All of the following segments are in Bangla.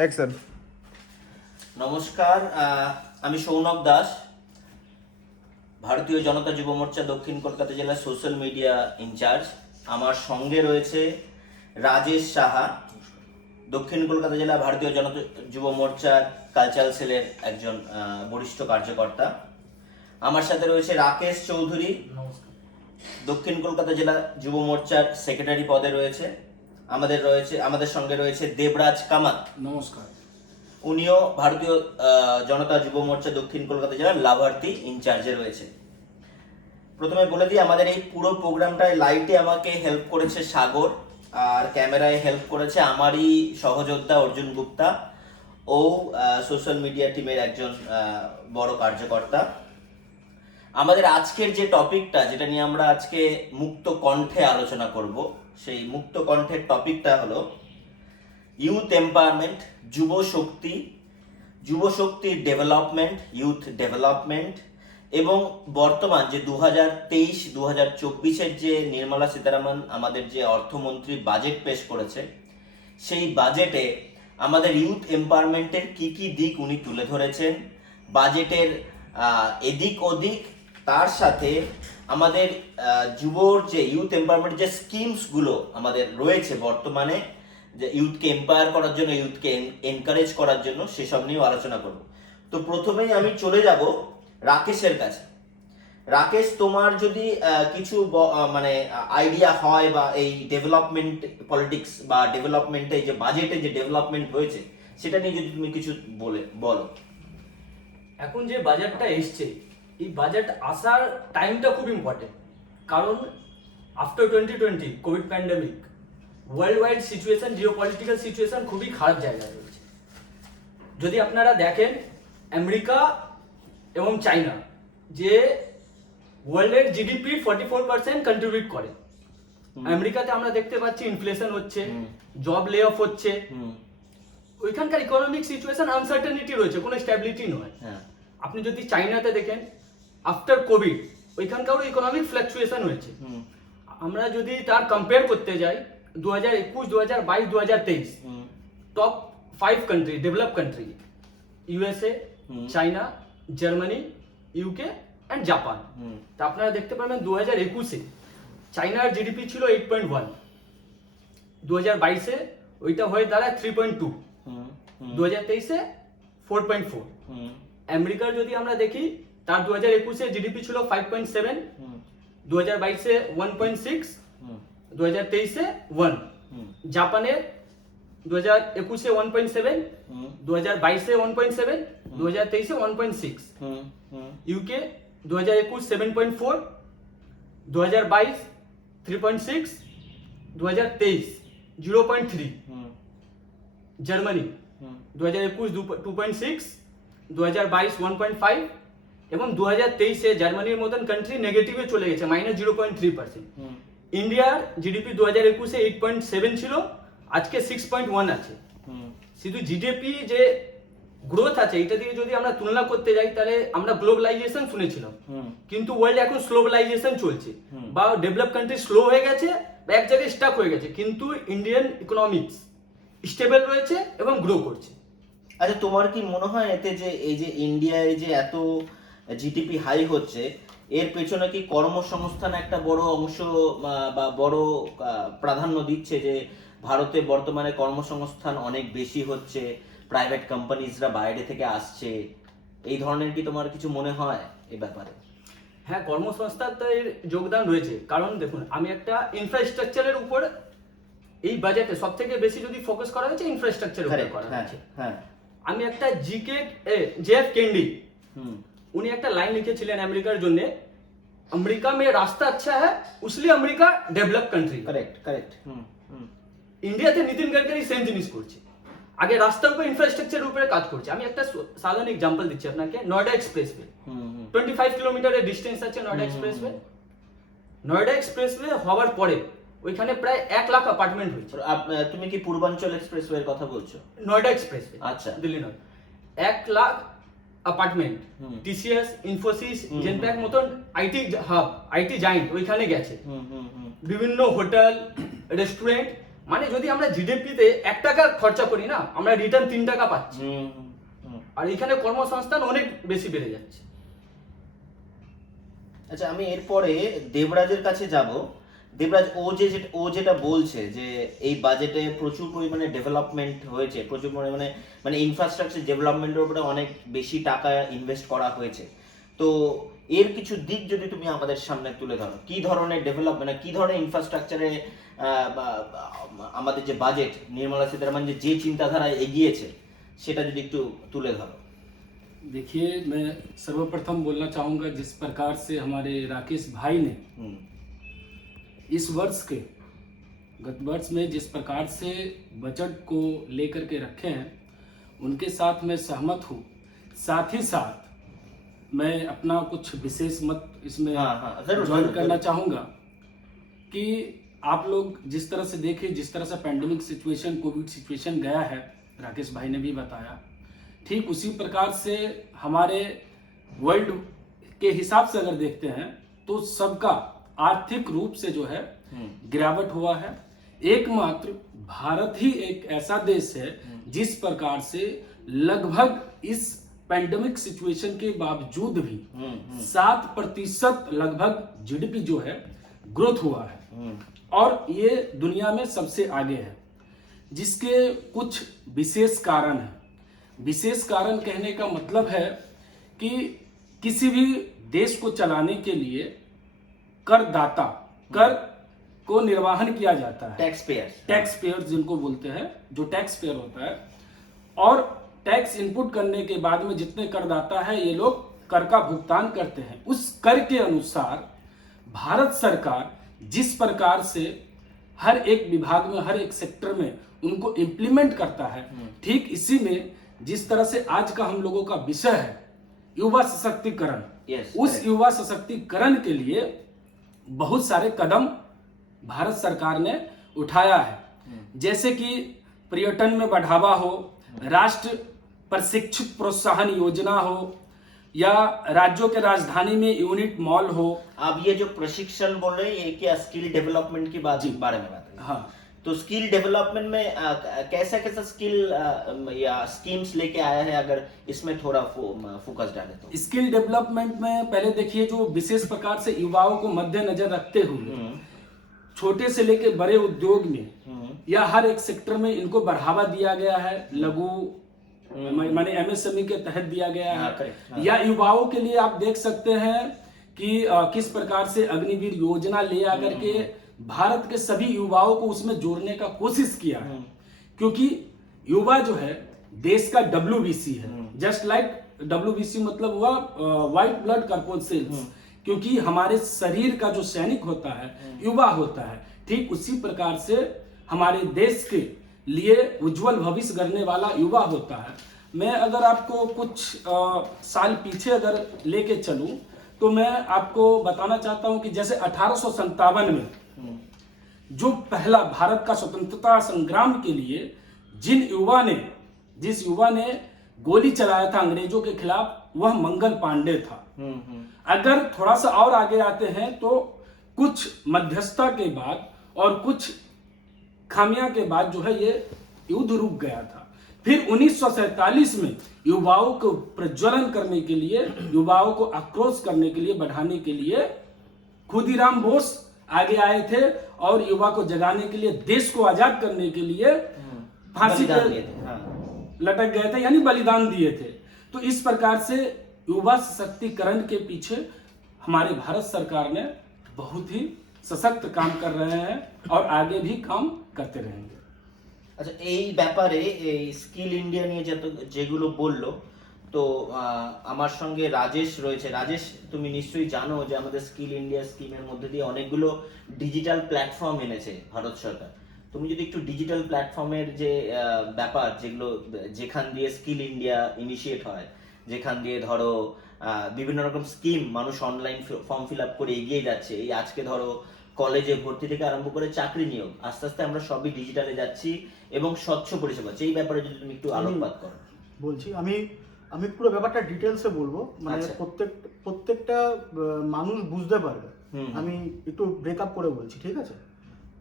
অ্যাকশন। নমস্কার, আমি সৌনক দাস, ভারতীয় জনতা যুব মোর্চা দক্ষিণ কলকাতা জেলার সোশ্যাল মিডিয়া ইনচার্জ। আমার সঙ্গে রয়েছে রাজেশ সাহা, দক্ষিণ কলকাতা জেলা ভারতীয় জনতা যুব মোর্চার কালচারাল সেলের একজন বরিষ্ঠ কার্যকর্তা। আমার সাথে রয়েছে রাকেশ চৌধুরী, দক্ষিণ কলকাতা জেলা যুব মোর্চার সেক্রেটারি পদে রয়েছে। আমাদের সঙ্গে রয়েছে দেবরাজ কামাত, নমস্কার। উনিও ভারতীয় জনতা যুব মোর্চা দক্ষিণ কলকাতা জেলার লাভার্থী ইনচার্জে রয়েছে। প্রথমে বলে দিই, আমাদের এই পুরো প্রোগ্রামটায় লাইটে আমাকে হেল্প করেছে সাগর, আর ক্যামেরায় হেল্প করেছে আমারই সহযোদ্ধা অর্জুন গুপ্তা, ও সোশ্যাল মিডিয়া টিমের একজন বড় কার্যকর্তা। আমাদের আজকের যে টপিকটা, যেটা নিয়ে আমরা আজকে মুক্ত কণ্ঠে আলোচনা করব, সেই মুক্ত কণ্ঠের টপিকটা হলো ইউথ এম্পাওয়ারমেন্ট, যুব শক্তির ডেভেলপমেন্ট, ইউথ ডেভেলপমেন্ট, এবং বর্তমান যে 2023-2024-এর যে নির্মলা সীতারামন আমাদের যে অর্থমন্ত্রী বাজেট পেশ করেছে, সেই বাজেটে আমাদের ইউথ এম্পাওয়ারমেন্টের কি কি দিক উনি তুলে ধরেছেন, বাজেটের এদিক ওদিক, তার সাথে আমাদের যুবর যে ইউথ এম্পাওয়ারমেন্ট যে স্কিমসগুলো আমাদের রয়েছে বর্তমানে, যে ইউথকে এম্পায়ার করার জন্য, ইউথকে এনকারেজ করার জন্য, সেসব নিয়েও আলোচনা করব। তো প্রথমেই আমি চলে যাব রাকেশের কাছে। রাকেশ, তোমার যদি কিছু মানে আইডিয়া হয়, বা এই ডেভেলপমেন্ট পলিটিক্স বা ডেভেলপমেন্টে যে বাজেটে যে ডেভেলপমেন্ট হয়েছে, সেটা নিয়ে যদি তুমি কিছু বলো। এখন যে বাজেটটা এসছে, এই বাজেট আসার টাইমটা খুব ইম্পর্টেন্ট, কারণ after 2020 Covid pandemic, world wide situation, geopolitical situation খুবই খারাপ জায়গায় রয়েছে। যদি আপনারা দেখেন, আমেরিকা এবং চায়না যে ওয়ার্ল্ডের জিডিপির 44% কন্ট্রিবিউট করে। আমেরিকাতে আমরা দেখতে পাচ্ছি ইনফ্লেশন হচ্ছে, জব লে অফ হচ্ছে, ওইখানকার ইকোনমিক সিচুয়েশন আনসার্টেনিটি রয়েছে, কোনো স্ট্যাবিলিটি নয়। আপনি যদি চাইনাতে দেখেন, আফটার কোভিড ওইখানকারও ইকোনমিক ফ্লাকচুয়েশন হয়েছে। আমরা যদি তার কম্পেয়ার করতে যাই, 2021, 2022, 2023 top 5 country, develop country, USA, China, Germany, UK and Japan. তা আপনারা দেখতে পাবেন 2021-এ চাইনার জিডিপি ছিল 8.1, 2022-এ ওইটা হয়ে দাঁড়ায় 3.2, 2023-এ 4.4। আমেরিকার যদি আমরা দেখি, তার 2021-এ জিডিপি ছিল 5.7, 2022-এ 1.6, 2023-এ 1। জাপানের 2021-এ 1.7, 2022-এ 1.7, 2023-এ 1.6। ইউকে 2021 7.4, 2022 3.6, 2023 0.3। জার্মানি 2021 2.6, 2022 1.5, এবং 2023-এ জার্মানির মতন কান্ট্রি নেগেটিভে চলে গেছে, -0.3%। ইন্ডিয়ার জিডিপি 2021-এ 8.7 ছিল, আজকে 6.1 আছে। শুধু জিডিপি যে গ্রোথ আছে, এটা দিয়ে যদি আমরা তুলনা করতে যাই, তাহলে আমরা গ্লোবালাইজেশন শুনেছিলাম, কিন্তু ওয়ার্ল্ড এখন স্লোবালাইজেশন চলছে, বা ডেভেলপ কান্ট্রি স্লো হয়ে গেছে, বা এক জায়গায় স্টাক হয়ে গেছে, কিন্তু ইন্ডিয়ান ইকোনমিক্স স্টেবল রয়েছে এবং গ্রো করছে। আচ্ছা, তোমার কি মনে হয় এতে যে এই যে ইন্ডিয়ায় যে এত জিডিপি হাই হচ্ছে, এর পেছনে কি কর্মসংস্থান একটা বড় অংশ বা বড় প্রাধান্য দিচ্ছে, যে ভারতে বর্তমানে কর্মসংস্থান অনেক বেশি হচ্ছে, প্রাইভেট কোম্পানিজরা বাইরে থেকে আসছে, এই ধরনের কি তোমার কিছু মনে হয় এই ব্যাপারে? হ্যাঁ, কর্মসংস্থানের যোগদান রয়েছে, কারণ দেখুন, আমি একটা ইনফ্রাস্ট্রাকচারের উপর এই বাজেটে সব থেকে বেশি যদি ফোকাস করা হয়েছে, ইনফ্রাস্ট্রাকচার উপর করা হয়েছে। আমি একটা জেএফ কেনেডি, উনি একটা লাইন লিখেছিলেন আমেরিকার জন্য, अमेरिका में रास्ता अच्छा है इसलिए अमेरिका डेवलप कंट्री। কারেক্ট। ইন্ডিয়াতে নীতিন গডকরি সেম জিনিস করছে, আগে রাস্তার উপর ইনফ্রাস্ট্রাকচারের উপরে কাজ করছে। আমি একটা সাধারণ এক্সাম্পল দিচ্ছি আপনাকে, নয়ডা এক্সপ্রেসওয়ে, 25 কিলোমিটারের ডিস্টেন্স আছে নয়ডা এক্সপ্রেসওয়ে। নয়ডা এক্সপ্রেসওয়ে হওয়ার পরে ওইখানে প্রায় 1 লাখ অ্যাপার্টমেন্ট হয়েছে। তুমি কি পূর্বাঞ্চল এক্সপ্রেসওয়ের কথা বলছো? নয়ডা এক্সপ্রেসওয়ে, আচ্ছা, দিল্লি নয়, 1 লাখ অ্যাপার্টমেন্ট। টিসিএস, ইনফোসিস, জেনপ্যাক মতন আইটি হাব, আইটি জায়ান্ট ওইখানে গেছে। বিভিন্ন হোটেল, রেস্টুরেন্ট, মানে যদি আমরা জিডিপিতে 1 টাকা খরচা করি না, আমরা রিটার্ন 3 টাকা পাচ্ছি। আর এখানে কর্মসংস্থান অনেক বেশি বেড়ে যাচ্ছে। আচ্ছা, আমি এরপরে দেবরাজের কাছে যাব। দেবরাজ, ও যেটা বলছে যে এই বাজেটে প্রচুর পরিমাণে ডেভেলপমেন্ট হয়েছে, প্রচুর পরিমাণে মানে ইনফ্রাস্ট্রাকচার ডেভেলপমেন্টের উপরে অনেক বেশি টাকা ইনভেস্ট করা হয়েছে। তো এর কিছু দিক যদি তুমি আমাদের সামনে তুলে ধরো, কি ধরনের ডেভেলপমেন্ট, কি ধরনের ইনফ্রাস্ট্রাকচারে আমাদের যে বাজেট, নির্মলা সীতারামন যে চিন্তাধারায় এগিয়েছে সেটা যদি একটু তুলে ধরো। देखिए, मैं सर्वप्रथम बोलना चाहूँगा, जिस प्रकार से हमारे राकेश भाई ने इस वर्ष के गत वर्ष में जिस प्रकार से बजट को लेकर के रखे हैं, उनके साथ मैं सहमत हूँ। साथ ही साथ मैं अपना कुछ विशेष मत इसमें ज्वाइन करना चाहूँगा कि आप लोग जिस तरह से देखें, जिस तरह से पैंडेमिक सिचुएशन, कोविड सिचुएशन गया है, राकेश भाई ने भी बताया, ठीक उसी प्रकार से हमारे वर्ल्ड के हिसाब से अगर देखते हैं तो सबका आर्थिक रूप से जो है गिरावट हुआ है। एकमात्र भारत ही एक ऐसा देश है जिस प्रकार से लगभग इस पैंडेमिक सिचुएशन के बावजूद भी 7% लगभग जीडीपी जो है ग्रोथ हुआ है, और ये दुनिया में सबसे आगे है, जिसके कुछ विशेष कारण है। विशेष कारण कहने का मतलब है कि किसी भी देश को चलाने के लिए करदाता, कर को निर्वाहन किया जाता है, टैक्स पेयर जिनको बोलते हैं, जो टैक्स पेयर होता है, और टैक्स इनपुट करने के बाद में जितने करदाता है ये लोग कर का भुगतान करते हैं। उस कर के अनुसार भारत सरकार जिस प्रकार से हर एक विभाग में, हर एक सेक्टर में उनको इम्प्लीमेंट करता है, ठीक इसी में जिस तरह से आज का हम लोगों का विषय है युवा सशक्तिकरण, उस युवा सशक्तिकरण के लिए बहुत सारे कदम भारत सरकार ने उठाया है। जैसे कि पर्यटन में बढ़ावा हो, राष्ट्र प्रशिक्षित प्रोत्साहन योजना हो, या राज्यों के राजधानी में यूनिट मॉल हो। आप ये जो प्रशिक्षण बोल रहे हैं, ये क्या स्किल डेवलपमेंट की बारे में बात है? हाँ, तो स्किल डेवलपमेंट में कैसा कैसा स्किल या स्कीम्स लेके आया है, अगर इसमें थोड़ा फोकस डाले तो? स्किल डेवलपमेंट में पहले देखिए, जो विशेष प्रकार से युवाओं को मद्देनजर रखते हुए छोटे से लेकर बड़े उद्योग में या हर एक सेक्टर में इनको बढ़ावा दिया गया है। लघु माने एमएसएमई के तहत दिया गया है। या युवाओं के लिए आप देख सकते हैं कि किस प्रकार से अग्निवीर योजना ले आकर के भारत के सभी युवाओं को उसमें जोड़ने का कोशिश किया है, क्योंकि युवा जो है देश का WBC है। जस्ट लाइक WBC मतलब हुआ व्हाइट ब्लड कॉर्पोरेशंस, क्योंकि हमारे शरीर का जो सैनिक होता है युवा होता है, ठीक उसी प्रकार से हमारे देश के लिए उज्जवल भविष्य गढ़ने वाला युवा होता है। मैं अगर आपको कुछ साल पीछे अगर लेके चलूं तो मैं आपको बताना चाहता हूं कि जैसे 1857 में जो पहला भारत का स्वतंत्रता संग्राम के लिए जिस युवा ने गोली चलाया था अंग्रेजों के खिलाफ, वह मंगल पांडे था। अगर थोड़ा सा और आगे आते हैं तो कुछ मध्यस्थता के बाद और कुछ खामियां के बाद जो है ये युद्ध रुक गया था। फिर 1947 में युवाओं को प्रज्वलन करने के लिए, युवाओं को आक्रोश करने के लिए, बढ़ाने के लिए खुदीराम बोस आगे आए थे और युवा को जगाने के लिए, देश को आजाद करने के लिए फांसी पे लटक गए थे, यानी बलिदान दिए थे। तो इस प्रकार से युवा सशक्तिकरण के पीछे हमारे भारत सरकार ने बहुत ही सशक्त काम कर रहे हैं और आगे भी काम करते रहेंगे। আচ্ছা, এই ব্যাপারে এই স্কিল ইন্ডিয়া নিয়ে যেগুলো বললো, তো আমার সঙ্গে রাজেশ রয়েছে। রাজেশ, তুমি নিশ্চয়ই জানো যে আমাদের স্কিল ইন্ডিয়া স্কিমের মধ্যে দিয়ে অনেকগুলো ডিজিটাল প্ল্যাটফর্ম এনেছে ভারত সরকার। তুমি যদি একটু ডিজিটাল প্ল্যাটফর্মের যে ব্যাপার, যেগুলো যেখান দিয়ে স্কিল ইন্ডিয়া ইনিশিয়েট হয়, যেখান দিয়ে ধরো বিভিন্ন রকম স্কিম মানুষ অনলাইন ফর্ম ফিল আপ করে এগিয়ে যাচ্ছে। এই আজকে ধরো কলেজে ভর্তি থেকে আরম্ভ করে চাকরি নিয়োগ, আস্তে আস্তে আমরা সবই ডিজিটালে যাচ্ছি এবং স্বচ্ছ পরিষেবা, এই ব্যাপারে যদি তুমি একটু আলোকপাত করো। বলছি, আমি পুরো ব্যাপারটা ডিটেলসে বলবো, মানে প্রত্যেকটা মানুষ বুঝতে পারবে। আমি একটু ব্রেকআপ করে বলছি, ঠিক আছে?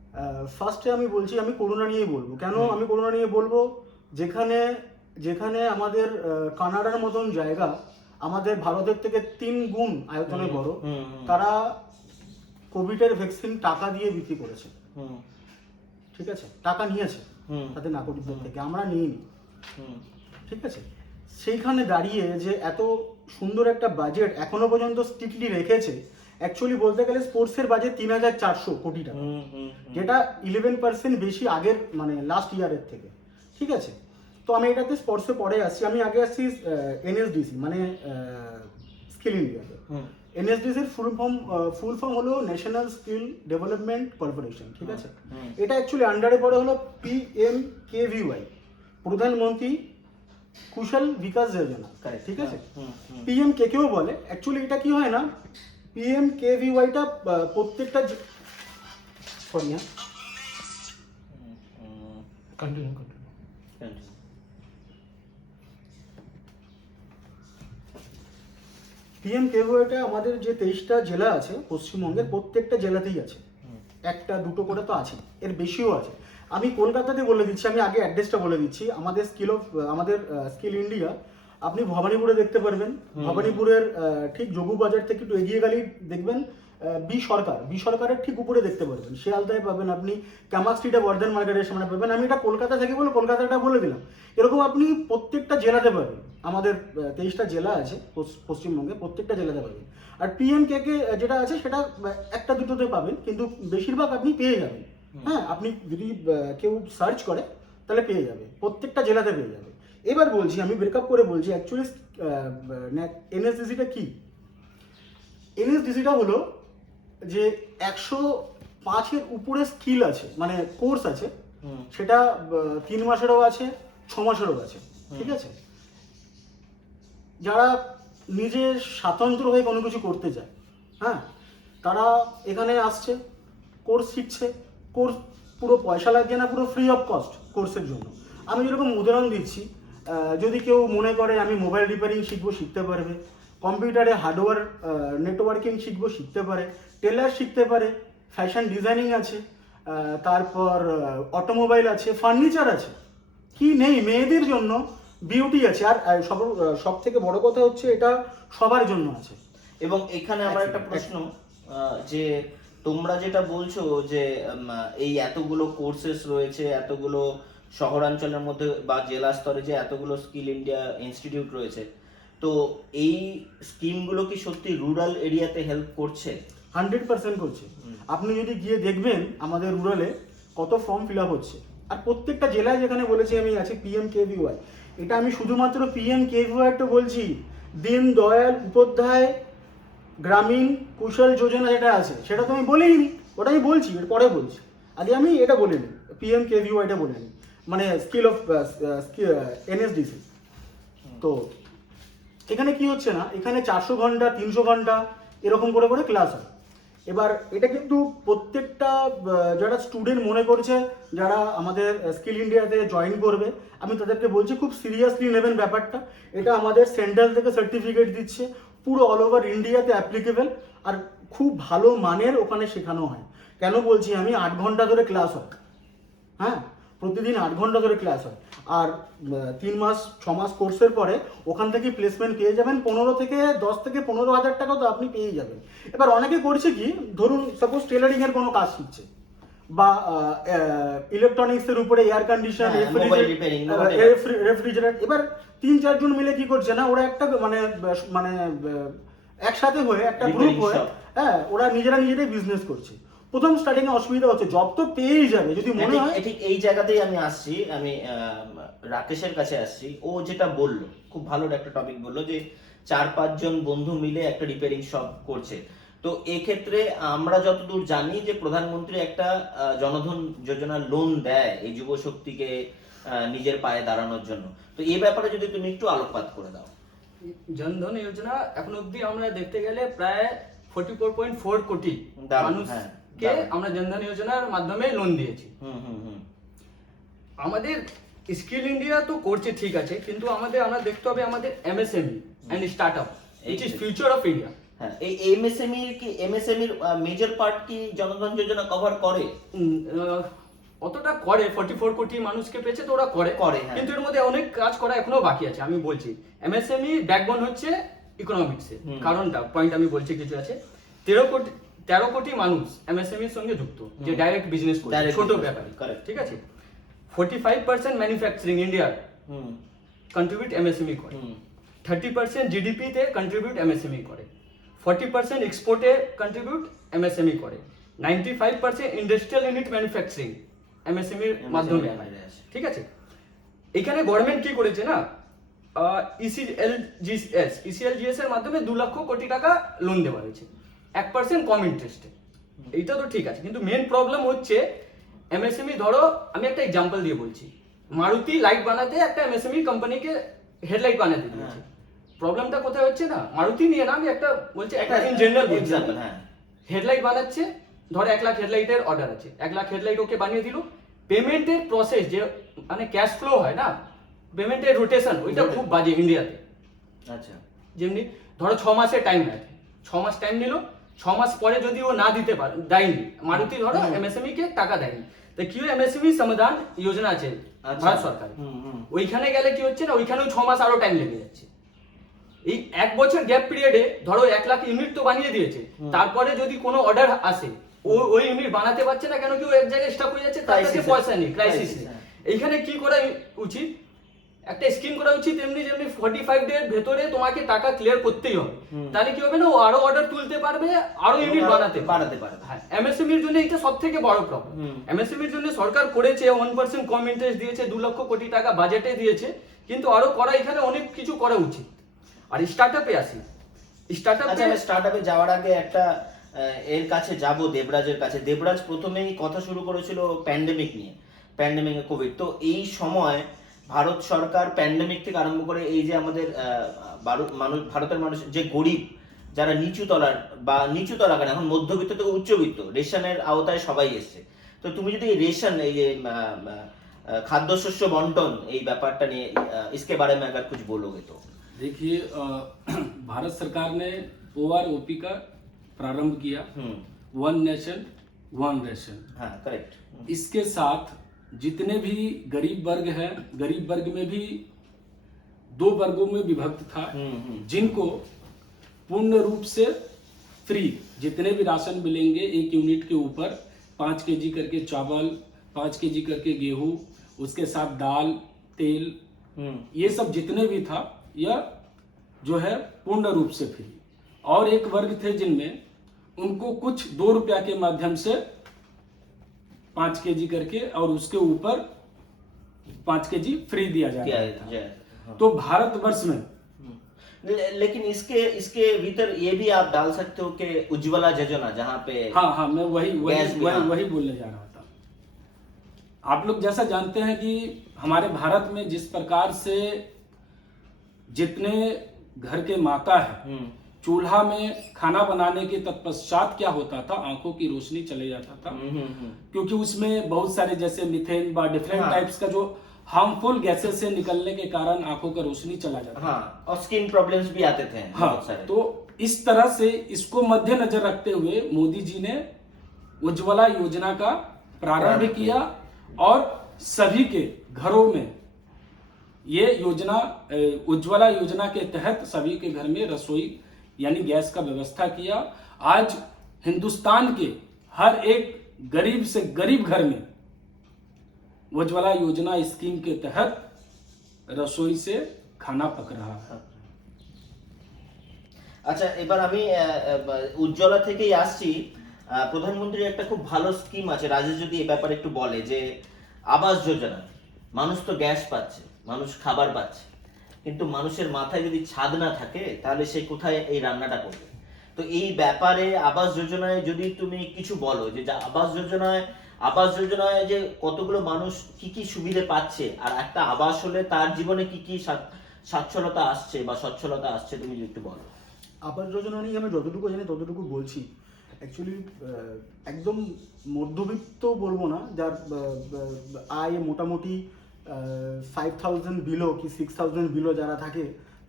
ফার্স্টে আমি বলছি, আমি করোনা নিয়ে বলবো। কেন আমি করোনা নিয়ে বলবো? যেখানে যেখানে আমাদের কানাডার মতন জায়গা আমাদের ভারতের থেকে 3 গুণ আয়তনে বড়, তারা কোভিডের ভ্যাকসিন টাকা দিয়ে বিক্রি করেছে, ঠিক আছে, টাকা নিয়েছে তাদের নাগরিকদের থেকে, আমরা নিইনি, ঠিক আছে। সেইখানে দাঁড়িয়ে যে এত সুন্দর একটা বাজেট এখনো পর্যন্ত স্ট্রিক্টলি রেখেছে, অ্যাকচুয়ালি বলতে গেলে স্পোর্টসের বাজেট 3,400 কোটি টাকা, যেটা 11% বেশি আগের মানে লাস্ট ইয়ারের থেকে, ঠিক আছে। তো আমি এটাতে স্পোর্টসে পরে আসছি, আমি আগে আসছি এনএসডিসি মানে স্কিল ইন্ডিয়াতে। এনএসডিসির ফুল ফর্ম হলো ন্যাশনাল স্কিল ডেভেলপমেন্ট কর্পোরেশন, ঠিক আছে। এটা অ্যাকচুয়ালি আন্ডারে পড়ে হলো PMKVY, প্রধানমন্ত্রী কুশল বিকাশ যোজনা, ঠিক আছে। PMKকেও বলে, অ্যাকচুয়ালি এটা কি হয় না, PMKVYটা প্রত্যেকটা সরি কন্টিনিউ PMKVYটা আমাদের যে 23টা জেলা আছে পশ্চিমবঙ্গের, প্রত্যেকটা জেলাতেই আছে, একটা দুটো করে তো আছে, এর বেশিও আছে। আমি কলকাতাতে বলে দিচ্ছি, আমি আগে অ্যাড্রেসটা বলে দিচ্ছি। আমাদের স্কিল ইন্ডিয়া আপনি ভবানীপুরে দেখতে পারবেন, ভবানীপুরের ঠিক যোগু বাজার থেকে একটু এগিয়ে গেলেই দেখবেন বি সরকারের ঠিক উপরে দেখতে পারবেন, শিয়ালদায় পাবেন আপনি, ক্যামাক স্ট্রিটে বর্ধমান মার্কেটের সামনে পাবেন। আমি এটা কলকাতা থেকে বলে কলকাতাটা বলে দিলাম, এরকম আপনি প্রত্যেকটা জেলাতে পাবেন। আমাদের 23টা জেলা আছে পশ্চিমবঙ্গে, প্রত্যেকটা জেলাতে পাবেন। আর PMKকে যেটা আছে সেটা একটা দুটোতে পাবেন, কিন্তু বেশিরভাগ আপনি পেয়ে যাবেন। হ্যাঁ, আপনি যদি কেউ সার্চ করে তাহলে পেয়ে যাবে, প্রত্যেকটা জেলাতে পেয়ে যাবে। এবার বলছি, আমি ব্রেকআপ করে বলছি অ্যাকচুয়ালি এনএসডিসিটা কি। এনএসডিসিটা হলো যে 105-এর উপরে স্কিল আছে, মানে কোর্স আছে, সেটা 3 মাসেরও আছে, 6 মাসেরও আছে, ঠিক আছে। যারা নিজে স্বাতন্ত্র হয়ে কোনো কিছু করতে চায়, হ্যাঁ, তারা এখানে আসছে, কোর্স শিখছে। কোর্স পুরো পয়সা লাগছে না, পুরো ফ্রি অফ কস্ট কোর্সের জন্য। আমি যেরকম উদাহরণ দিচ্ছি, যদি কেউ মনে করে আমি মোবাইল রিপেয়ারিং শিখবো, শিখতে পারবে, কম্পিউটারে হার্ডওয়্যার নেটওয়ার্কিং শিখবো, শিখতে পারে, টেলার শিখতে পারে, ফ্যাশন ডিজাইনিং আছে, তারপর অটোমোবাইল আছে, ফার্নিচার আছে, কি নেই, মেয়েদের জন্য বিউটি আছে। আর সব থেকে বড় কথা হচ্ছে এটা সবার জন্য আছে। এবং এখানে আমার একটা প্রশ্ন, যে তোমরা যেটা বলছো যে এই এতগুলো কোর্সেস রয়েছে, এতগুলো শহরাঞ্চলের মধ্যে বা জেলা স্তরে যে এতগুলো স্কিল ইন্ডিয়া ইনস্টিটিউট রয়েছে, তো এই স্কিমগুলো কি সত্যি রুরাল এরিয়াতে হেল্প করছে? 100% করছে। আপনি যদি গিয়ে দেখবেন আমাদের রুরালে কত ফর্ম ফিল আপ হচ্ছে, আর প্রত্যেকটা জেলায় যেখানে বলেছি আমি আছে PMKVY। এটা আমি শুধুমাত্র PMKVY তো বলছি, দীন দয়াল উপাধ্যায় গ্রামীণ কুশল যোজনা যেটা আছে সেটা তো আমি বলিনি, ওটা আমি বলছি, এর পরে বলছি। আগে আমি এটা বলে নিই, PMKVYটা বলে নিই, মানে স্কিল অফ এনএসডিসি। তো এখানে কি হচ্ছে না, এখানে 400 ঘন্টা 300 ঘন্টা এরকম করে করে ক্লাস হয়। এবার এটা কিন্তু প্রত্যেকটা যারা স্টুডেন্ট মনে করছে যারা আমাদের স্কিল ইন্ডিয়াতে জয়েন করবে, আমি তাদেরকে বলছি খুব সিরিয়াসলি নেবেন ব্যাপারটা। এটা আমাদের সেন্ট্রাল থেকে সার্টিফিকেট দিচ্ছে, পুরো অল ওভার ইন্ডিয়াতে অ্যাপ্লিকেবল, আর খুব ভালো মানের ওখানে শেখানো হয়। কেন বলছি আমি, 8 ঘন্টা ধরে ক্লাস হয়, হ্যাঁ, প্রতিদিন 8 ঘন্টা ধরে ক্লাস হয়। আর 3 মাস 6 মাস কোর্সের পরে ওখান থেকে প্লেসমেন্ট পেয়ে যাবেন, 10 থেকে 15 হাজার টাকা তো আপনি পেয়ে যাবেন। এবার অনেকে করছে কি, ধরুন সাপোজ টেলারিং এর কোনো কাজ শিখছে, বা ইলেকট্রনিক্সের উপরে এয়ার কন্ডিশন, রেফ্রিজারেটর। এবার 3-4 জন মিলে কি করছে না, ওরা একটা মানে একসাথে হয়ে একটা গ্রুপ হয়ে, হ্যাঁ, ওরা নিজেরাই বিজনেস করছে। প্রথম স্টার্টিং এ অসুবিধা হচ্ছে, জব তো পেয়েই যাবে যদি মনে হয়। ঠিক এই জায়গাতেই আমি আসছি, আমি রাকেশের কাছে আসছি। ও যেটা বললো, খুব ভালো একটা টপিক বললো, যে 4-5 জন বন্ধু মিলে একটা রিপেয়ারিং শপ করছে। তো এক্ষেত্রে আমরা যতদূর জানি যে প্রধানমন্ত্রী একটা জনধন যোজনা লোন দেয় এই যুব শক্তিকে নিজের পায়ে দাঁড়ানোর জন্য। তো এই ব্যাপারে যদি তুমি একটু আলোকপাত করে দাও। জনধন যোজনা এখন অবধি আমরা দেখতে গেলে প্রায় 44.4 কোটি মানুষকে আমরা জনধন যোজনার মাধ্যমে লোন দিয়েছি। আমাদের স্কিল ইন্ডিয়া তো করছে ঠিক আছে, কিন্তু আমরা দেখতে হবে আমাদের MSME and startup, which is future of India. হ্যাঁ, এই এমএসএমই কি এমএসএমইর মেজর পার্ট কি জনধন যোজনা কভার করে? অতটা করে, 44 কোটি মানুষকে পেয়েছে তো ওরা করে, হ্যাঁ। কিন্তু এর মধ্যে অনেক কাজ করা এখনো বাকি আছে। আমি বলছি এমএসএমই ব্যাকবোন হচ্ছে ইকোনমিক্সে, কারণটা পয়েন্ট আমি বলছি কিছু আছে। 13 কোটি মানুষ এমএসএমই এর সঙ্গে যুক্ত, যে ডাইরেক্ট বিজনেস করে, Direct ছোট business, ব্যাপারে, correct. ঠিক আছে। 45% ম্যানুফ্যাকচারিং ইন্ডিয়ার কন্ট্রিবিউট এমএসএমই করে, 30% জিডিপি তে কন্ট্রিবিউট এমএসএমই করে, 40% এক্সপোর্টে কন্ট্রিবিউট এমএসএমই করে, 95% ইন্ডাস্ট্রিয়াল ইউনিট ম্যানুফ্যাকচারিং এমএসএমই এর মাধ্যমে হয়, ঠিক আছে। এখানে গভর্নমেন্ট কি করেছে না, ইসিএলজিএস এর মাধ্যমে 2 লক্ষ কোটি টাকা লোন দেওয়া হয়েছে 1% কম ইন্টারেস্টে। এইটা তো ঠিক আছে, কিন্তু মেন প্রবলেম হচ্ছে এমএসএমই, ধরো আমি একটা এক্সাম্পল দিয়ে বলছি, মারুতি লাইট বানাতে একটা এমএসএমই কোম্পানিকে হেডলাইট বানাতে দিয়েছে। প্রবলেমটা কোথায় হচ্ছে না, মারুতি নিয়ে না, আমি একটা বলছি, একটা ইন জেনারেল বলছি, হেডলাইট বানাচ্ছে, ধরো 1 লাখ হেডলাইটের অর্ডার আছে, 1 লাখ হেডলাইট ওকে বানিয়ে দিল, পেমেন্টের প্রসেস যে মানে ক্যাশ ফ্লো হয় না, পেমেন্টের রোটেশন, ওইটা খুব বাজে ইন্ডিয়াতে। আচ্ছা, যেমনি ধরো 6 মাসের টাইম আছে, 6 মাস টাইম নিল, 6 মাস পরে যদি ও না দিতে পারে, দেয়নি মারুতি, ধরো এমএসএমই কে টাকা দেয়নি, তো কি হয়, এমএসএমই সমাধান যোজনা আছে ভারত সরকার, ওইখানে গেলে কি হচ্ছে না, ওইখানেও 6 মাস আরো টাইম লেগে যাচ্ছে। এই 1 বছর গ্যাপ পিরিয়ডে ধরো 1 লাখ ইউনিট তো বানিয়ে দিয়েছে, তারপরে যদি কোনো অর্ডার আসে, ওই ইউনিট বানাতে পারছে না, কেন কি ও এক জায়গায় স্টক হয়ে যাচ্ছে, তার কাছে পয়সা নেই, ক্রাইসিস নেই। এইখানে কি করা উচিত, একটা স্কিম করা উচিত, এমনি যেমনি 45 ডে এর ভেতরে তোমাকে টাকা ক্লিয়ার করতেই হবে, তাহলে কি হবে না, ও আরো অর্ডার তুলতে পারবে, আরো ইউনিট বানাতে পারবে। হ্যাঁ, এমএসএমই এর জন্য এটা সবথেকে বড় প্রবলেম। এমএসএমই এর জন্য সরকার করেছে, 1% কম ইন্টারেস্ট দিয়েছে, 2 লক্ষ কোটি টাকা বাজেটে দিয়েছে, কিন্তু আরো করা, এখানে অনেক কিছু করা উচিত। আর স্টার্টআপে আসি, স্টার্টআপে যাওয়ার আগে একটা এর কাছে যাব, দেবরাজের কাছে। দেবরাজ প্রথমেই কথা শুরু করেছিল প্যান্ডেমিক নিয়ে, প্যান্ডেমিক কোভিড। তো এই সময় ভারত সরকার প্যান্ডেমিক থেকে আরম্ভ করে এই যে আমাদের ভারতের মানুষ যে গরিব, যারা নিচু তলা কেন, এখন মধ্যবিত্ত থেকে উচ্চবিত্ত, রেশনের আওতায় সবাই এসছে। তো তুমি যদি এই রেশন, এই যে খাদ্যশস্য বন্টন, এই ব্যাপারটা নিয়ে इसके बारे में अगर कुछ बोलोगे तो। देखिए, भारत सरकार ने OROP का प्रारंभ किया, 1 नेशन 1 रेशन। हाँ, करेक्ट। इसके साथ जितने भी गरीब वर्ग हैं, गरीब वर्ग में भी 2 वर्गों में विभक्त था, जिनको पूर्ण रूप से फ्री जितने भी राशन मिलेंगे 1 यूनिट के ऊपर 5 केजी करके चावल, 5 केजी करके गेहूं, उसके साथ दाल, तेल, ये सब जितने भी था, यह जो है पूर्ण रूप से फ्री। और एक वर्ग थे जिनमें उनको कुछ 2 रुपया के माध्यम से 5 केजी करके और उसके ऊपर 5 केजी फ्री दिया जाता था। तो भारतवर्ष में, लेकिन इसके भीतर ये भी आप डाल सकते हो कि उज्ज्वला योजना, जहाँ पे हाँ, मैं वही बोलने जा रहा था। आप लोग जैसा जानते हैं कि हमारे भारत में जिस प्रकार से जितने घर के माता है, चूल्हा में खाना बनाने के तत्पश्चात क्या होता था, आंखों की रोशनी चले जाता था, क्योंकि उसमें बहुत सारे जैसे मिथेन व डिफरेंट टाइप्स का जो हार्मफुल गैसेस से निकलने के कारण आंखों का रोशनी चला जाता था, और स्किन प्रॉब्लम्स भी आते थे। तो इस तरह से इसको मद्देनजर रखते हुए मोदी जी ने उज्ज्वला योजना का प्रारंभ किया, और सभी के घरों में ये योजना, उज्ज्वला योजना के तहत सभी के घर में रसोई यानी गैस का व्यवस्था किया। आज हिंदुस्तान के हर एक गरीब से गरीब घर में उज्ज्वला योजना स्कीम के तहत रसोई से खाना पक रहा है। আচ্ছা, এবার আমি উজ্জ্বলা থেকেই আসছি। প্রধানমন্ত্রীর একটা খুব ভালো স্কিম আছে, রাজেশ যদি এই ব্যাপারে একটু বলে, যে আবাস যোজনা। মানুষ তো গ্যাস পাচ্ছে, মানুষ খাবার পাচ্ছে, কিন্তু মানুষের মাথায় যদি ছাদ না থাকে, তাহলে সে কোথায় এই রান্নাটা করবে? তো এই ব্যাপারে আবাস যোজনায় যদি তুমি কিছু বলো, যে আবাস যোজনায় যে কতগুলো মানুষ কি কি সুবিধা পাচ্ছে, আর একটা আবাস হলে তার জীবনে কি কি স্বচ্ছলতা আসছে বা সচ্ছলতা আসছে, তুমি যদি একটু বলো। আবাস যোজনা নিয়ে আমি যতটুকু জানি ততটুকু বলছি। অ্যাকচুয়ালি একদম মধ্যবিত্ত বলবো না, যার আয় মোটামুটি 5000 বিলো কি 6000 বিলো যারা থাকে,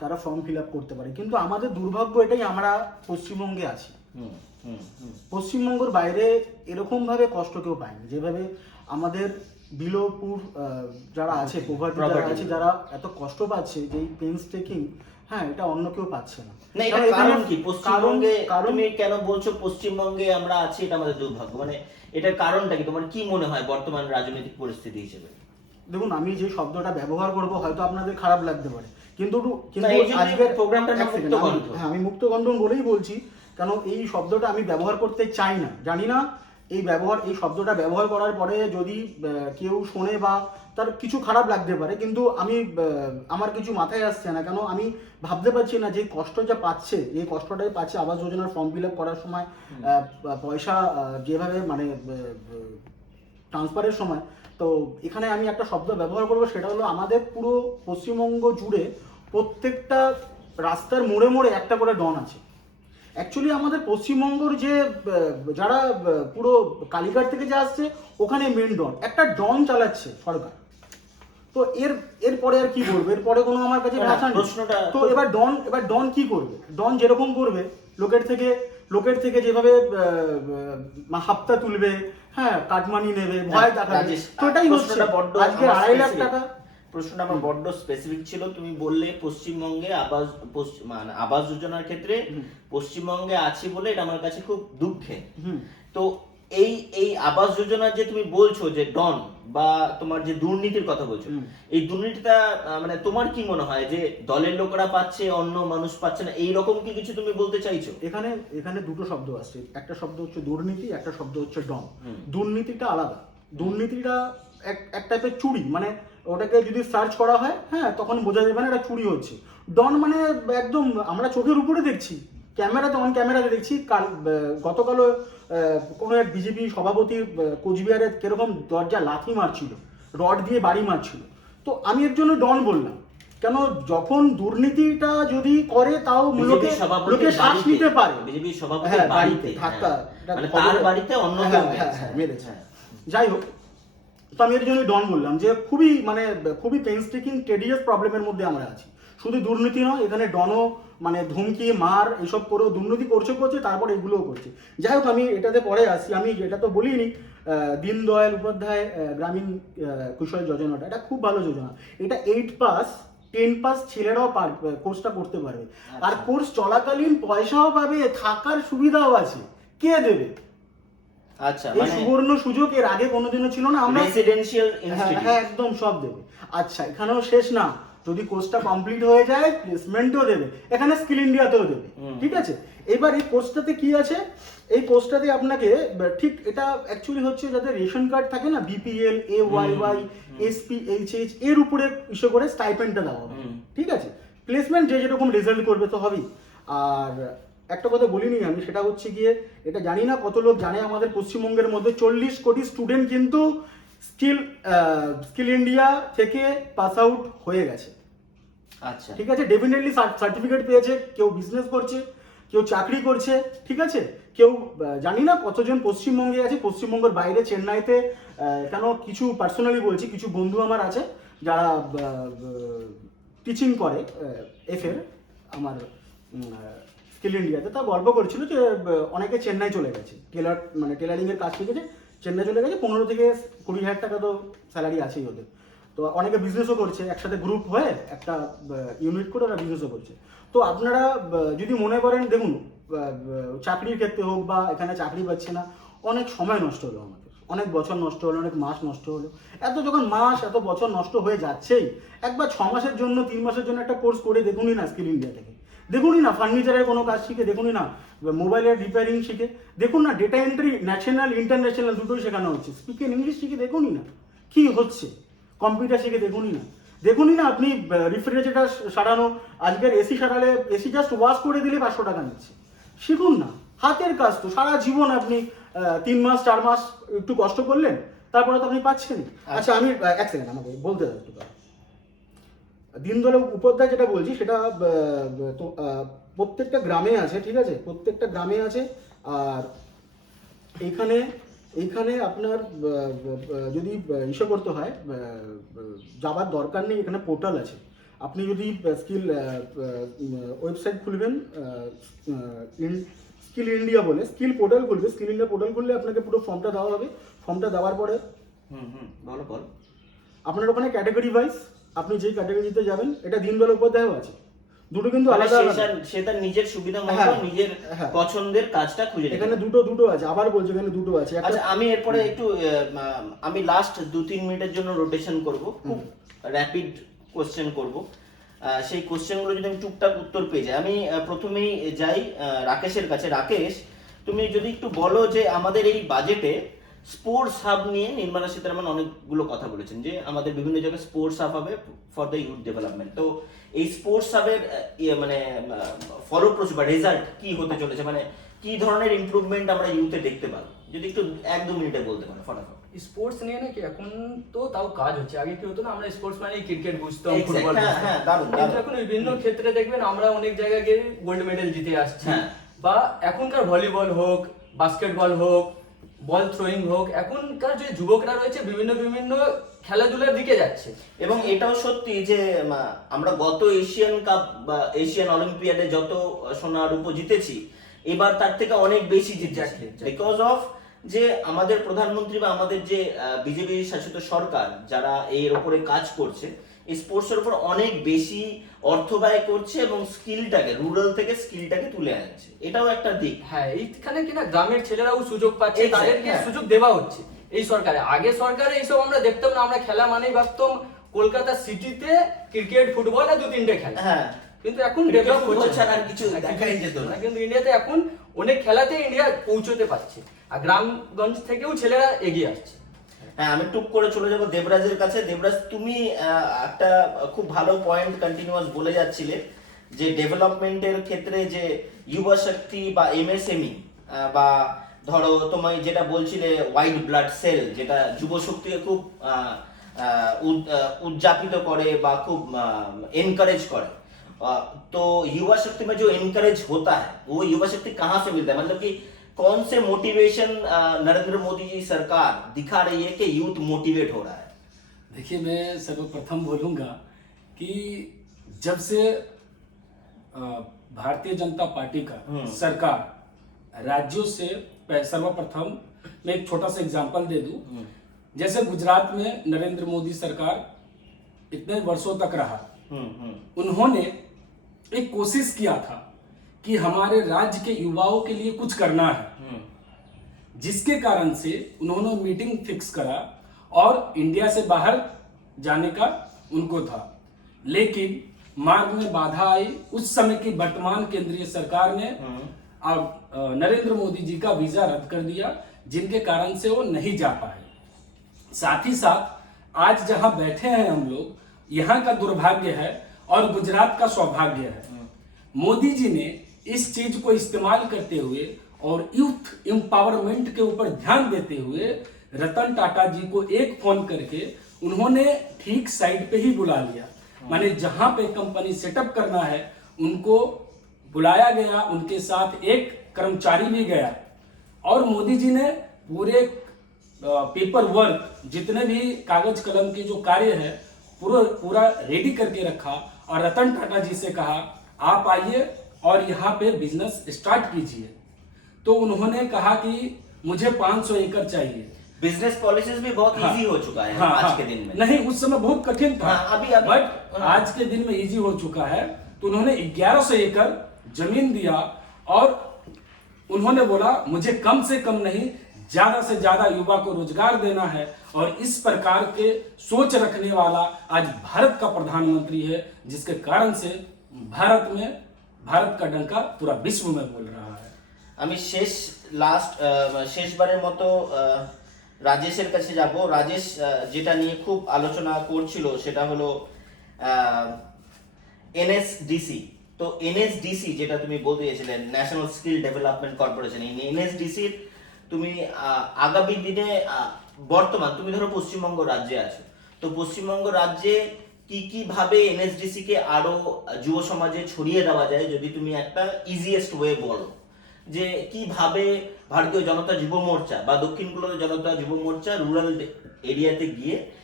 তারা ফর্ম ফিল আপ করতে পারে। কিন্তু আমাদের দুর্ভাগ্য এটাই, আমরা পশ্চিমবঙ্গে আছি, পশ্চিমবঙ্গের বাইরে এরকমভাবে কষ্ট কেউ পায়নি যেভাবে আমাদের বিলোপুর যারা আছে, প্রভাতী যারা আছে, যারা এত কষ্ট পাচ্ছে, যে পেন্স টেকিং, হ্যাঁ, এটা অন্য কেউ পাচ্ছে না। না, এটা কারণ কি? পশ্চিমবঙ্গে তুমি কেন বলছো পশ্চিমবঙ্গে আমরা আছি এটা আমাদের দুর্ভাগ্য, মানে এটার কারণটা কি তোমার কি মনে হয় বর্তমান রাজনৈতিক পরিস্থিতি হিসেবে? দেখুন, আমি যে শব্দটা ব্যবহার করব হয়তো আপনাদের খারাপ লাগতে পারে, কিন্তু আজকের প্রোগ্রামটা মুক্তকণ্ঠ, হ্যাঁ, আমি মুক্তকণ্ঠন বলেই বলছি, কারণ এই শব্দটা আমি ব্যবহার করতে চাই না। জানি না এই শব্দটা ব্যবহার করার পরে যদি কেউ শোনে বা তার কিছু খারাপ লাগতে পারে, কিন্তু আমার কিছু মাথায় আসছে না, কেন আমি ভাবতে পারছি না যে কষ্টটা পাচ্ছে, এই কষ্টটাই পাচ্ছে আবাস যোজনার ফর্ম ফিল আপ করার সময়, পয়সা যেভাবে মানে ট্রান্সফারের সময়। তো এখানে আমি একটা শব্দ ব্যবহার করবো, সেটা হলো আমাদের পুরো পশ্চিমবঙ্গ জুড়ে প্রত্যেকটা রাস্তার মোড়ে মোড়ে একটা করে ডন আছে। অ্যাকচুয়ালি আমাদের পশ্চিমবঙ্গের যে যারা পুরো কালীঘাট থেকে যে আসছে, ওখানে মেন ডন, একটা ডন চালাচ্ছে সরকার। তো এরপরে আর কি করবে? এরপরে কোনো আমার কাছে ভাষা নেই। তো এবার ডন কি করবে? ডন যেরকম করবে, লোকের থেকে যেভাবে হাপ্তা তুলবে, হ্যাঁ, কাটমানি নেবে, ভয় দেখাবে, তো এটাই হচ্ছে। আজকে 2.5 লাখ টাকা। প্রশ্নটা আমার বড্ড স্পেসিফিক ছিল। তুমি বললে পশ্চিমবঙ্গে আবাস যোজনার ক্ষেত্রে পশ্চিমবঙ্গে আছি বলে এটা আমার কাছে খুব দুঃখে। তো এই আবাস যোজনার যে তুমি বলছো যে ডন বা তোমার যে দুর্নীতির কথা বলছো, এই দুর্নীতিটা মানে তোমার কি মনে হয় যে দলের লোকেরা পাচ্ছে, অন্য মানুষ পাচ্ছে না, এই রকম কি কিছু তুমি বলতে চাইছো? এখানে দুটো শব্দ আসছে, একটা শব্দ হচ্ছে দুর্নীতি, একটা শব্দ হচ্ছে ডন। দুর্নীতিটা আলাদা, দুর্নীতিটা এক টাইপের চুরি, মানে ওটাকে যদি সার্চ করা হয়, হ্যাঁ, তখন বোঝা যাবে না এটা চুরি হচ্ছে। ডন মানে একদম আমরা চোখের উপরে দেখছি, ক্যামেরাতে, অন ক্যামেরাতে দেখছি। গতকালও কোনো এক বিজেপি সভাপতির কোচবিহারে কিরকম দরজা লাথি মারছিল, রড দিয়ে বাড়ি মারছিল। তো আমি এর জন্য ডন বললাম, কেন যখন দুর্নীতিটা যদি করে তাও লোকে শ্বাস নিতে পারে। বিজেপি সভাপতির বাড়িতে ধাক্কা, তার বাড়িতে অন্য কেউ মেরেছে। যাই হোক, তো আমি এর জন্য ডন বললাম যে খুবই পেইনস্টেকিং টেডিয়াস প্রবলেমের মধ্যে আমরা আছি। শুধু দুর্নীতি নয়, এখানে ডনও মানে ধমকি, মার, এসব করেও দুর্নীতি করছে, তারপর এগুলোও করছে। যাই হোক, আমি এটাতে পরে আসি। আমি এটা তো বলিনি, দীনদয়াল উপাধ্যায় গ্রামীণ কুশল যোজনাটা, এটা খুব ভালো যোজনা। এটা 8 পাস 10 পাস ছেলেরাও কোর্সটা করতে পারবে, আর কোর্স চলাকালীন পয়সাও পাবে, থাকার সুবিধাও আছে। কে দেবে? আচ্ছা, এই সুবর্ণ সুযোগ এর আগে কোনোদিনও ছিল না। আমরা রেসিডেন্সিয়াল ইনস্টিটিউট, হ্যাঁ, একদম সব দেবে। আচ্ছা, এখানেও শেষ না, যদি কোর্সটা কমপ্লিট হয়ে যায় প্লেসমেন্টও দেবে, এখানে স্কিল ইন্ডিয়াতেও দেবে। ঠিক আছে, এবার এই কোর্সটাতে কি আছে? এই কোর্সটাতে আপনাকে ঠিক, এটা অ্যাকচুয়ালি হচ্ছে যাদের রেশন কার্ড থাকে না, বিপিএল, AYY, SP, HH, এর উপরে ইস্যু করে স্টাইপেন্ডটা দেওয়া হবে। ঠিক আছে, প্লেসমেন্ট যে যেরকম রেজাল্ট করবে তো হবেই। আর একটা কথা বলিনি আমি, সেটা হচ্ছে গিয়ে, এটা জানি না কত লোক জানে, আমাদের পশ্চিমবঙ্গের মধ্যে 40 কোটি স্টুডেন্ট কিন্তু স্কিল ইন্ডিয়া থেকে পাস আউট হয়ে গেছে। আচ্ছা, ঠিক আছে, ডেফিনেটলি সার্টিফিকেট পেয়েছে, কেউ বিজনেস করছে, কেউ চাকরি করছে। ঠিক আছে, কেউ জানি না কতজন পশ্চিমবঙ্গে আছে, পশ্চিমবঙ্গের বাইরে চেন্নাইতে, কেন কিছু পার্সোনালি বলছি, কিছু বন্ধু আমার আছে যারা টিচিং করে এফের আমার স্কিল ইন্ডিয়াতে। তা গল্প করছিল যে অনেকে চেন্নাই চলে গেছে, টেলারিংয়ের কাজ শিখেছে, চেন্নাই চলে গেছে, 15 থেকে 20 হাজার টাকা তো স্যালারি আছেই ওদের। তো অনেকে বিজনেসও করছে, একসাথে গ্রুপ হয়ে একটা ইউনিট করে ওরা বিজনেসও করছে। তো আপনারা যদি মনে করেন, দেখুন, চাকরির ক্ষেত্রে হোক বা এখানে চাকরি পাচ্ছে না, অনেক সময় নষ্ট হলো আমাদের, অনেক বছর নষ্ট হলো, অনেক মাস নষ্ট হলো। এত বছর নষ্ট হয়ে যাচ্ছেই, একবার 6 মাসের জন্য, 3 মাসের জন্য একটা কোর্স করে দেখুনই না স্কিল ইন্ডিয়া থেকে, দেখুনই না ফার্নিচারের কোনো কাজ শিখে, দেখুনই না মোবাইলের রিপেয়ারিং শিখে, দেখুন না ডেটা এন্ট্রি, ন্যাশনাল ইন্টারন্যাশনাল দুটোই শেখানো হচ্ছে, স্পিকিং ইংলিশ শিখে দেখুনই না কি হচ্ছে, কম্পিউটার শিখে দেখুনই না আপনি রেফ্রিজারেটর সারানো, আজকের এসি সারালে, এসি জাস্ট ওয়াশ করে দিলে 500 টাকা নিচ্ছে। শিখুন না, হাতের কাজ তো সারা জীবন আপনি 3 মাস 4 মাস একটু কষ্ট করলেন, তারপরে তো আপনি পাচ্ছেন। আচ্ছা, আমি এক সেকেন্ড, আমাকে বলতে দাও একটু। দীনদয়াল উপাধ্যায় যেটা বলছি, সেটা প্রত্যেকটা গ্রামে আছে। ঠিক আছে, প্রত্যেকটা গ্রামে আছে। আর এইখানে আপনার যদি ইস্যু করতে হয়, যাবার দরকার নেই, এখানে পোর্টাল আছে, আপনি যদি স্কিল ওয়েবসাইট খুলবেন, স্কিল ইন্ডিয়া বলে স্কিল পোর্টাল খুলবে, স্কিল ইন্ডিয়া পোর্টাল খুললে আপনাকে পুরো ফর্মটা দেওয়া হবে। ফর্মটা দেওয়ার পরে বলো বল। আপনার ওখানে ক্যাটাগরি ওয়াইজ আপনি যেই ক্যাটাগরিতে যাবেন, এটা দীনদয়াল উপাধ্যায়ও আছে, দুটো কিন্তু আলাদা আলাদা। সে তার নিজের সুবিধা মতো হ্যাঁ, নিজের হ্যাঁ। পছন্দের কাজটা খুঁজে নেবে। এখানে দুটো আছে, আবার বলছি এখানে দুটো আছে। আচ্ছা, আমি এরপরে একটু আমি লাস্ট 2-3 মিনিটের জন্য রোটেশন করব, খুব র্যাপিড কোশ্চেন করব। সেই কোশ্চেনগুলো যদি আমি টুকটাক উত্তর পেয়ে যাই, আমি প্রথমেই যাই রাকেশের কাছে। রাকেশ, তুমি যদি একটু বলো যে আমাদের এই বাজেটে স্পোর্টস হাব নিয়ে নির্মলা সীতারামন অনেকগুলো কথা বলেছেন, যে আমাদের বিভিন্ন জায়গায় স্পোর্টস হাব হবে ফর দ্য ইউথ ডেভেলপমেন্ট। তো এই স্পোর্টস হাবের মানে ফলপ্রসূ বা রেজাল্ট কি হতে চলেছে, মানে কি ধরনের ইমপ্রুভমেন্ট আমরা ইউথে দেখতে পাবো, যদি একটু 1-2 মিনিটে বলতে পারো ফটাফট। স্পোর্টস নিয়ে নাকি এখন তো তাও কাজ হচ্ছে। আগে কি হতো না, আমরা স্পোর্টস মানে ক্রিকেট বুঝতাম, Exact, ফুটবল হ্যাঁ, বুঝতাম, হ্যাঁ, দারুণ, কিন্তু দারুণ। এখন বিভিন্ন ক্ষেত্রে দেখবেন আমরা অনেক জায়গায় গিয়ে গোল্ড মেডেল জিতে আসছি। হ্যাঁ। বা এখনকার ভলিবল হোক, বাস্কেটবল হোক, বল থ্রোয়িং হোক, এখনকার যে যুবকরা রয়েছে বিভিন্ন বিভিন্ন খেলাধুলার দিকে যাচ্ছে। এবং এটাও সত্যি যে আমরা গত এশিয়ান কাপ বা এশিয়ান অলিম্পিয়াডে যত সোনা রূপো জিতেছি, এবার তার থেকে অনেক বেশি জিতেছি, Exactly. বিকজ অফ যে আমাদের প্রধানমন্ত্রী বা আমাদের যে বিজেপি শাসিত সরকার যারা এর উপরে কাজ করছে, এই স্পোর্টসের উপর অনেক বেশি অর্থ ব্যয় করছে এবং স্কিলটাকে, রুরাল থেকে স্কিলটাকে তুলে আনছে, এটাও একটা দিক। হ্যাঁ, এইখানে কিনা গ্রামের ছেলেরাও সুযোগ পাচ্ছে, Exact, তাদেরকে হ্যাঁ। সুযোগ দেওয়া হচ্ছে এই সরকারে। আগে সরকারে এইসব আমরা দেখতাম না, আমরা খেলা মানেই ভাবতাম কলকাতা সিটিতে ক্রিকেট, ফুটবল আর 2-3টে খেলা। হ্যাঁ, কিন্তু এখন Cricket, ডেভেলপ football হচ্ছে ছাড়া আর কিছু দেখাই যেত না। কিন্তু ইন্ডিয়াতে এখন অনেক খেলাতে ইন্ডিয়া পৌঁছতে পারছে, আর গ্রামগঞ্জ থেকেও ছেলেরা এগিয়ে আসছে। হ্যাঁ, আমি টুক করে চলে যাব দেবরাজের কাছে। দেবরাজ, তুমি একটা খুব ভালো পয়েন্ট কন্টিনিউয়াস বলে যাচ্ছিলে, যে ডেভেলপমেন্টের ক্ষেত্রে যে যুবা শক্তি বা এমএসএমই বা ধরো তোমায় যেটা বলছিলে হোয়াইট ব্লাড সেল, যেটা যুব শক্তিকে খুব উদযাপিত করে বা খুব एनकरेज করে। तो युवा शक्ति में जो एनकरेज होता है वो युवा शक्ति कहाँ से मिलता है, मतलब कि कौन से मोटिवेशन नरेंद्र मोदी जी सरकार दिखा रही है कि यूथ मोटिवेट हो रहा है? देखिए, मैं सर्वप्रथम बोलूँगा कि जब से भारतीय जनता पार्टी का सरकार राज्यों से सर्वप्रथम मैं एक छोटा सा एग्जांपल दे दूं। जैसे गुजरात में नरेंद्र मोदी सरकार इतने वर्षों तक रहा, उन्होंने एक कोशिश किया था कि हमारे राज्य के युवाओं के लिए कुछ करना है, जिसके कारण से उन्होंने मीटिंग फिक्स करा और इंडिया से बाहर जाने का उनको था। लेकिन मार्ग में बाधा आई। उस समय की वर्तमान केंद्रीय सरकार ने अब नरेंद्र मोदी जी का वीजा रद्द कर दिया, जिनके कारण से वो नहीं जा पाए। साथ ही साथ आज जहां बैठे हैं हम लोग, यहाँ का दुर्भाग्य है और गुजरात का सौभाग्य है। मोदी जी ने इस चीज को इस्तेमाल करते हुए और यूथ एम्पावरमेंट के ऊपर ध्यान देते हुए रतन टाटा जी को एक फोन करके उन्होंने ठीक साइड पे ही बुला लिया। माने जहां पे कंपनी सेटअप करना है उनको बुलाया गया, उनके साथ एक कर्मचारी भी गया और मोदी जी ने पूरे पेपर वर्क, जितने भी कागज कलम के जो कार्य है पूरा रेडी करके रखा और रतन टाटा जी से कहा आप आइए और यहाँ पे बिजनेस स्टार्ट कीजिए। तो उन्होंने कहा कि मुझे 500 एकड़ चाहिए। बिजनेस पॉलिसीज भी बहुत इजी हो चुका है आज के दिन में। नहीं, उस समय बहुत कठिन था। अभी बट आज के दिन में इजी हो चुका है। तो उन्होंने 1100 एकड़ जमीन दिया और उन्होंने बोला मुझे कम से कम नहीं, ज्यादा से ज्यादा युवा को रोजगार देना है। और इस प्रकार के सोच रखने वाला आज भारत का प्रधानमंत्री है, जिसके कारण से भारत का डंका पूरा विश्व में बोल रहा है। আমি শেষবারের মতো রাজেশের কাছে যাব। রাজেশ যেটা নিয়ে খুব আলোচনা করছিল সেটা হলো এনএসডিসি। তো এনএসডিসি যেটা তুমি বলতে গেছিলে, ন্যাশনাল স্কিল ডেভেলপমেন্ট কর্পোরেশন, এই এনএসডিসির তুমি আগামী দিনে বর্তমান তুমি ধরো পশ্চিমবঙ্গ রাজ্যে আছো, তো পশ্চিমবঙ্গ রাজ্যে কি ভাবে এনএসডিসি কে আরো যুব সমাজে ছড়িয়ে দেওয়া যায়, যদি তুমি একটা ইজিয়েস্ট ওয়ে বলো যে কিভাবে ভারতীয় জনতা যুব মোর্চা বা দক্ষিণ কলকাতা জনতা যুব মোর্চা রুরাল এরিয়াতে গিয়ে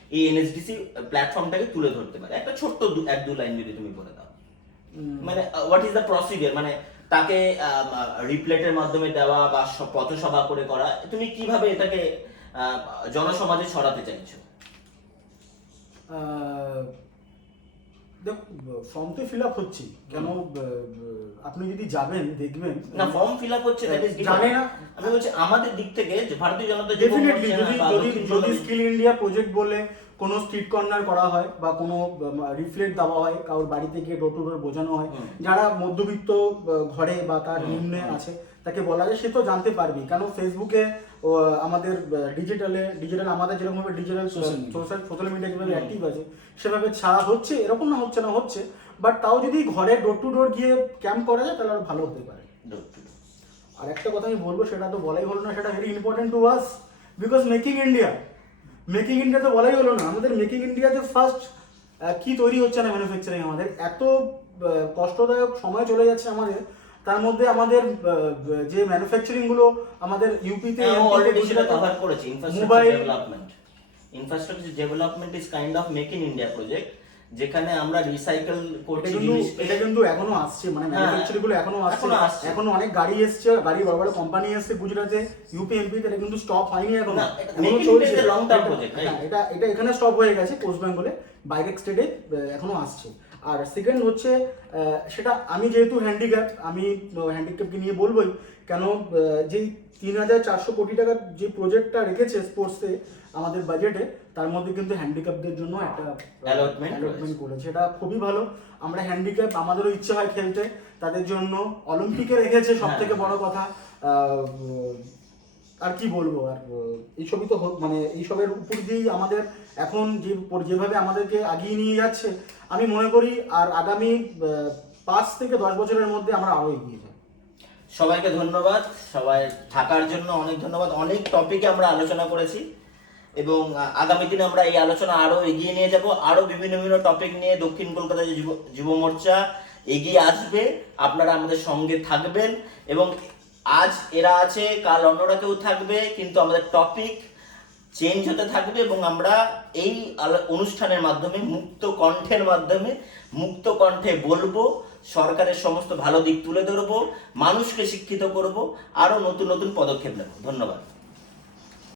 এই এনএসডিসি প্ল্যাটফর্মটাকে তুলে ধরতে পারে? একটা ছোট্ট এক দু লাইন যদি তুমি বলে দাও, মানে হোয়াট ইজ দ্য প্রসিডিওর, মানে তাকে রিপ্লেটের মাধ্যমে দেওয়া বা পথসভা করে করা, তুমি কিভাবে এটাকে জনসমাজে ছড়াতে চাইছো? দেখো, ফর্ম তো ফিল আপ হচ্ছে, কেন আপনি যদি যাবেন দেখবেন না, ফর্ম ফিল আপ হচ্ছে, দ্যাট ইজ জানে না। আমি বলছি আমাদের দিক থেকে যে ভারতীয় জনতা যুব ডেফিনেটলি মোর্চা বা যদি দক্ষিণ যদি পূর্ব স্কিল ইন্ডিয়া প্রজেক্ট বলে কোনো স্ট্রিট কর্নার করা হয় বা কোনো রিফ্লেক্ট দেওয়া হয়, কারোর বাড়ি থেকে ডোর টু ডোর বোঝানো হয়, যারা মধ্যবিত্ত ঘরে বা তার নিম্নে আছে তাকে বলা যায়, সে তো জানতে পারবি। কেন ফেসবুকে আমাদের ডিজিটাল আমাদের যেরকমভাবে ডিজিটাল সোশ্যাল মিডিয়া যেভাবে অ্যাক্টিভ আছে সেভাবে ছাড়া হচ্ছে, এরকম না হচ্ছে না, হচ্ছে। বাট তাও যদি ঘরে ডোর টু ডোর গিয়ে ক্যাম্প করা যায় তাহলে আরো ভালো হতে পারে। আর একটা কথা আমি বলবো, সেটা তো বলাই হলো না, সেটা very important to us, because making India তো বলাই হলো না। আমাদের মেকিং ইন্ডিয়াতে ফার্স্ট কি তৈরি হচ্ছে না ম্যানুফ্যাকচারিং, আমাদের এত কষ্টদায়ক সময় চলে যাচ্ছে আমাদের, তার মধ্যে আমাদের যে ম্যানুফ্যাকচারিং গুলো আমাদের ইউপিতে অলরেডি সেটা কভার করেছি। Mobile infrastructure development is kind of make in India project, যেখানে আমরা রিসাইকেল করছি জিনিসকে। এটা কিন্তু এখনো আসছে, মানে ম্যানুফ্যাকচারিং গুলো এখনো আসছে, এখনো অনেক গাড়ি এসছে, গাড়ি বড় বড় কোম্পানি এসছে গুজরাটে, ইউপি, এমপি, এটা কিন্তু স্টপ হয়নি এখনো, এখনো চলছে। লং টার্ম প্রজেক্ট, এটা এখানে স্টপ হয়ে গেছে পোস্ট বেঙ্গলে, বাইরের স্টেটে এখনো আসছে। আর সেকেন্ড হচ্ছে, সেটা আমি যেহেতু হ্যান্ডিক্যাপ, আমি হ্যান্ডিক্যাপকে নিয়ে বলবোই, কেন যেই 3,400 কোটি টাকার যে প্রজেক্টটা রেখেছে স্পোর্টসে আমাদের বাজেটে, তার মধ্যে কিন্তু হ্যান্ডিক্যাপদের জন্য একটা অ্যালটমেন্ট করেছে, এটা খুবই ভালো। আমরা হ্যান্ডিক্যাপ, আমাদেরও ইচ্ছে হয় খেলতে, তাদের জন্য অলিম্পিকে রেখেছে, সব থেকে বড় কথা। আর কি বলবো, আর এইসবই তো মানে এইসবের উপর দিয়েই আমাদের এখন যেভাবে আমাদেরকে আগিয়ে নিয়ে যাচ্ছে, আমি মনে করি আর আগামী 5 থেকে 10 বছরের মধ্যে আমরা আরো এগিয়ে যাব। সবাইকে ধন্যবাদ, সবাই থাকার জন্য অনেক ধন্যবাদ। অনেক টপিকে আমরা আলোচনা করেছি এবং আগামী দিনে আমরা এই আলোচনা আরো এগিয়ে নিয়ে যাব। আরো বিভিন্ন টপিক নিয়ে দক্ষিণ কলকাতা যুব মোর্চা এগিয়ে আসবে, আপনারা আমাদের সঙ্গে থাকবেন। এবং আজ এরা আছে, কাল অন্যরা কেউ থাকবে, কিন্তু আমাদের টপিক চেঞ্জ হতে থাকবে এবং আমরা এই অনুষ্ঠানের মাধ্যমে মুক্ত কণ্ঠে বলবো, সরকারের সমস্ত ভালো দিক তুলে ধরবো, মানুষকে শিক্ষিত করব, আরো নতুন পদক্ষেপ নেব। ধন্যবাদ।